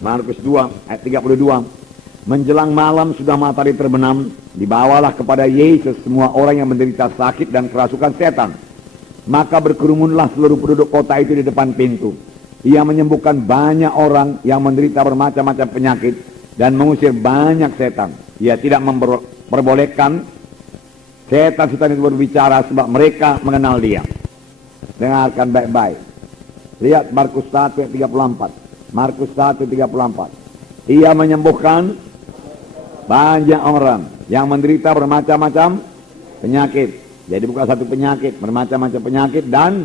Markus 2 ayat 32. Menjelang malam sudah matahari terbenam, dibawalah kepada Yesus semua orang yang menderita sakit dan kerasukan setan. Maka berkerumunlah seluruh penduduk kota itu di depan pintu. Ia menyembuhkan banyak orang yang menderita bermacam-macam penyakit dan mengusir banyak setan. Ia tidak memperbolehkan setan-setan itu berbicara sebab mereka mengenal dia. Dengarkan baik-baik. Lihat Markus 1 ayat 34. Markus 1:34. Ia menyembuhkan banyak orang yang menderita bermacam-macam penyakit. Jadi bukan satu penyakit, bermacam-macam penyakit dan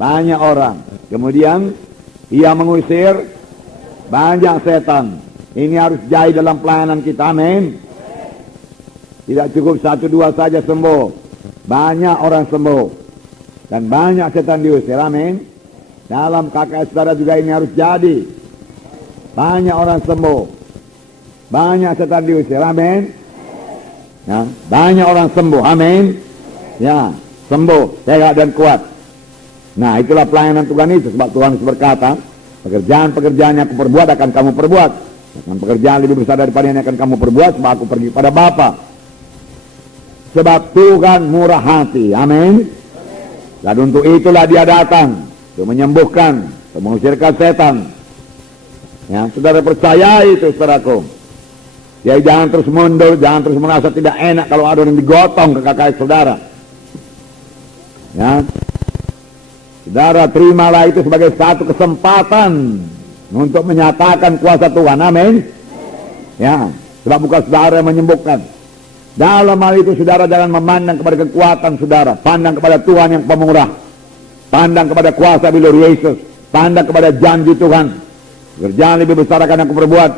banyak orang. Kemudian ia mengusir banyak setan. Ini harus jadi dalam pelayanan kita, amin. Tidak cukup 1-2 saja sembuh, banyak orang sembuh dan banyak setan diusir, amin. Dalam KKS saudara juga ini harus jadi. Banyak orang sembuh, banyak setan diusir, amin. Ya, banyak orang sembuh, amin. Ya, sembuh, sehat dan kuat. Nah, itulah pelayanan Tuhan itu. Sebab Tuhan berkata, pekerjaan-pekerjaan yang aku perbuat akan kamu perbuat. Dan pekerjaan lebih besar daripada yang akan kamu perbuat, sebab aku pergi pada Bapa. Sebab Tuhan murah hati, amin. Dan untuk itulah dia datang, untuk menyembuhkan, untuk mengusirkan setan. Ya, saudara percaya itu, saudaraku. Ya, jangan terus mundur, jangan terus merasa tidak enak kalau ada yang digotong ke KKS saudara. Ya, saudara terimalah itu sebagai satu kesempatan untuk menyatakan kuasa Tuhan, amin. Ya, sebab bukan saudara yang menyembuhkan. Dalam hal itu saudara jangan memandang kepada kekuatan saudara, pandang kepada Tuhan yang pemurah, pandang kepada kuasa bilur Yesus, pandang kepada janji Tuhan. Kerjaan lebih besar akan aku perbuat.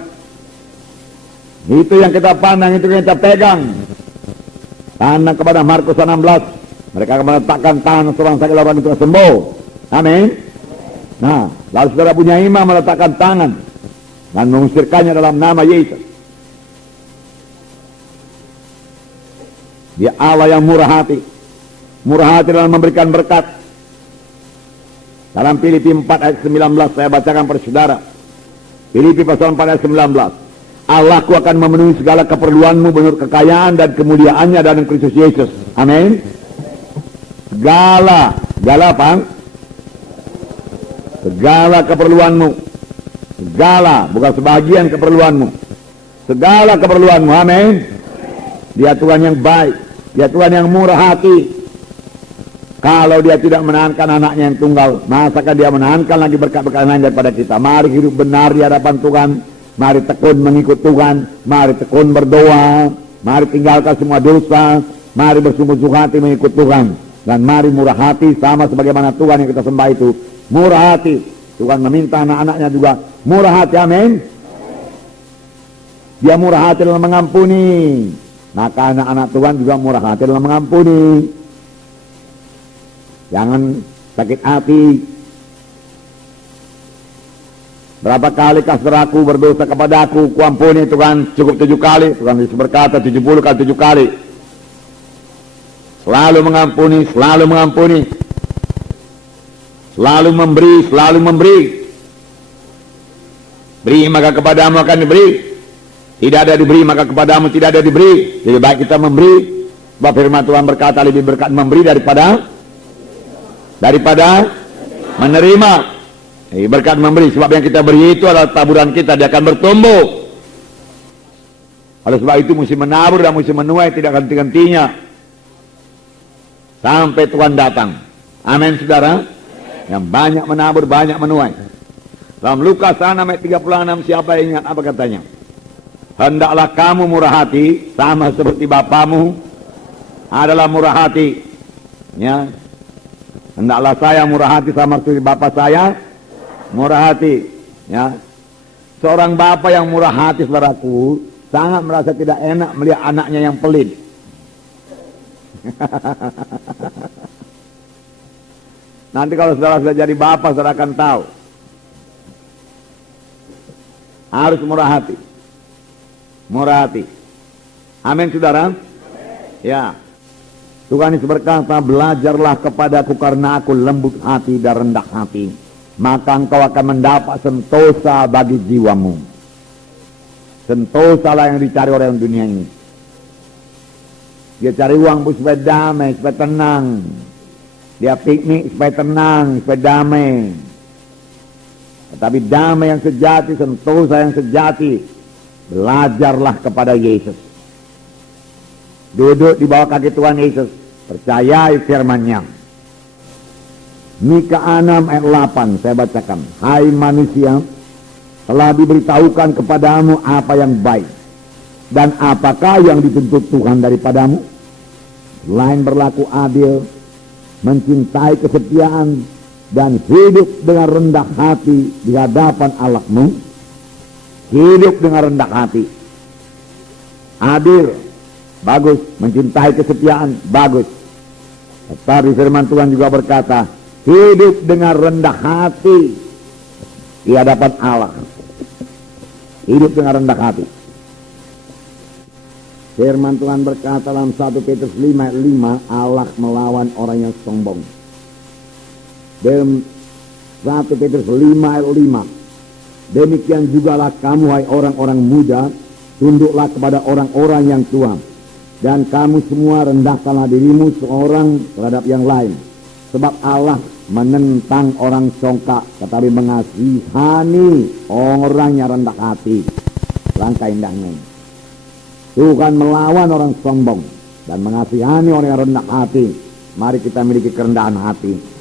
Itu yang kita pandang, itu yang kita pegang. Pandang kepada Markus 16. Mereka akan meletakkan tangan seorang sakit orang itu sembuh. Amin. Nah, lalu saudara punya iman meletakkan tangan dan mengusirkannya dalam nama Yesus. Dia Allah yang murah hati. Murah hati dalam memberikan berkat. Dalam Filipi 4 ayat 19 saya bacakan pada saudara. Filipi pasal 4 ayat 19. Allahku akan memenuhi segala keperluanmu menurut kekayaan dan kemuliaannya dalam Kristus Yesus. Amin. Segala apa? Segala keperluanmu. Segala, bukan sebagian keperluanmu. Segala keperluanmu, amin. Dia Tuhan yang baik, dia Tuhan yang murah hati. Kalau dia tidak menahankan anaknya yang tunggal, masakah dia menahankan lagi berkat-berkat lain daripada kita. Mari hidup benar di hadapan Tuhan. Mari tekun mengikut Tuhan, mari tekun berdoa, mari tinggalkan semua dosa, mari bersungguh-sungguh hati mengikut Tuhan, dan mari murah hati sama sebagaimana Tuhan yang kita sembah itu murah hati. Tuhan meminta anak-anaknya juga murah hati, amin. Dia murah hati dalam mengampuni, maka anak-anak Tuhan juga murah hati dalam mengampuni. Jangan sakit hati. Berapa kali saudaraku berdosa kepadaku, kuampuni Tuhan, cukup 7 kali. Tuhan Yesus berkata 70 kali 7 kali. Selalu mengampuni, selalu mengampuni. Selalu memberi, selalu memberi. Beri maka kepadamu akan diberi. Tidak ada diberi maka kepadamu tidak ada diberi. Lebih baik kita memberi. Sebab firman Tuhan berkata lebih berkat memberi daripada menerima. Berkat memberi, sebab yang kita beri itu adalah taburan kita, dia akan bertumbuh. Oleh sebab itu mesti menabur dan mesti menuai, tidak henti-hentinya sampai Tuhan datang. Amin saudara. Yang banyak menabur, banyak menuai. Dalam Lukas 6 ayat 36, siapa yang ingat apa katanya? Hendaklah kamu murah hati sama seperti Bapamu adalah murah hati. Ya. Hendaklah saya murah hati sama seperti Bapa saya murah hati. Ya, seorang bapak yang murah hati, saudaraku, sangat merasa tidak enak melihat anaknya yang pelit. Nanti kalau saudara sudah jadi bapak, saudara akan tahu. Harus murah hati. Murah hati. Amin saudara. Ya. Tuhan Yesus berkata, belajarlah kepadaku karena aku lembut hati dan rendah hati. maka engkau akan mendapat sentosa bagi jiwamu. Sentosa lah yang dicari orang dunia ini. Dia cari uang supaya damai, supaya tenang. Dia piknik supaya tenang, supaya damai. Tetapi damai yang sejati, sentosa yang sejati, belajarlah kepada Yesus. Duduk di bawah kaki Tuhan Yesus, percayai firman-Nya. Mika 6 ayat 8 saya bacakan. Hai manusia, telah diberitahukan kepadamu apa yang baik, dan apakah yang dituntut Tuhan daripadamu? Selain berlaku adil, mencintai kesetiaan, dan hidup dengan rendah hati di hadapan Allahmu. Hidup dengan rendah hati. Adil, bagus. Mencintai kesetiaan, bagus. Tetapi firman Tuhan juga berkata, hidup dengan rendah hati di hadapan Allah. Hidup dengan rendah hati. Firman Tuhan berkata dalam 1 Petrus 5 ayat 5, Allah melawan orang yang sombong. Dalam 1 Petrus 5 ayat 5, demikian jugalah kamu hai orang-orang muda, tunduklah kepada orang-orang yang tua, dan kamu semua rendahkanlah dirimu seorang terhadap yang lain. Sebab Allah menentang orang songkak, tetapi mengasihani orang yang rendah hati. Langkah indahnya. Tuhan melawan orang sombong dan mengasihani orang yang rendah hati. Mari kita miliki kerendahan hati.